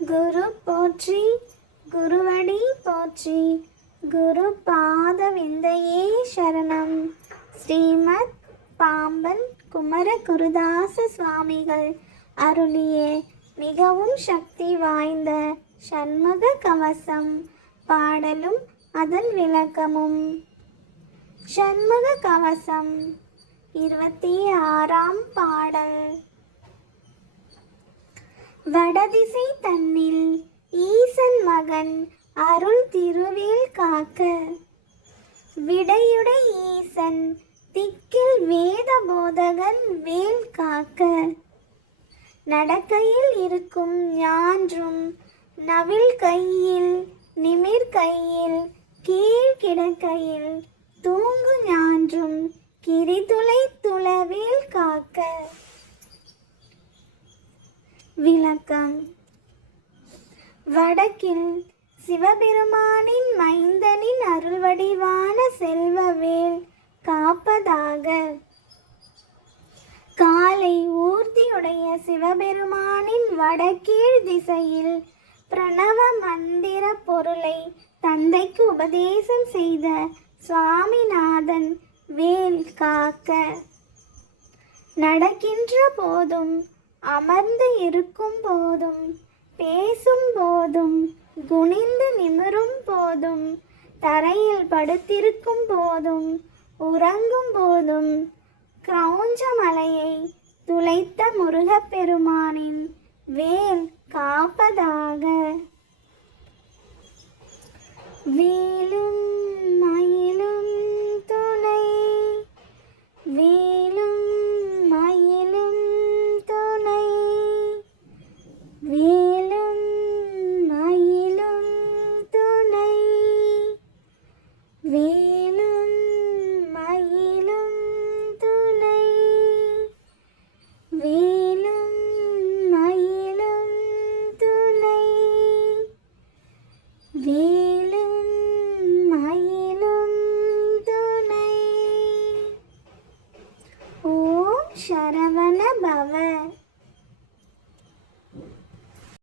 குரு போற்றி, குருவடி போற்றி, குரு பாத விந்தையே சரணம். ஸ்ரீமத் பாம்பன் குமர குருதாச சுவாமிகள் அருளிய மிகவும் சக்தி வாய்ந்த சண்முக கவசம் பாடலும் அதன் விளக்கமும். சண்முக கவசம் 26ஆம் பாடல். வடதிசை தன்னில் ஈசன் மகன் அருள் திருவேல் காக்க, விடையுடை ஈசன் திக்கில் வேத போதகன் வேல் காக்க, நடக்கையில் இருக்கும் ஞான்றும் நவில் கையில் நிமிர் கையில் கீழ் கிடக்கையில் தூங்கு ஞான்றும் கிரிதுளை துளவேல் காக்க. விளக்கம். வடக்கில் சிவபெருமானின் மைந்தனின் அருள்வடிவான செல்வவேல் காப்பதாக. காலை ஊர்தியுடைய சிவபெருமானின் வடகீழ் திசையில் பிரணவ மந்திர பொருளை தந்தைக்கு உபதேசம் செய்த சுவாமிநாதன் வேல் காக்க, நடக்கின்ற போதும் அமர்ந்து இருக்கும் போதும் பேசும் போதும் குனிந்து நிமிரும் போதும் தரையில் படுத்திருக்கும் போதும் உறங்கும் போதும் கிரௌஞ்ச மலையை துளைத்த முருகப்பெருமானின் வேல் காப்பதாக. வேலும் மயிலும் துணை, வேலும் மயிலும் துணை, வேலும் மயிலும் துணை, வேலும் மயிலும் துணை, வேலும் மயிலும் துணை, வேலும் மயிலும் துணை. ஓம் சரவண பவ.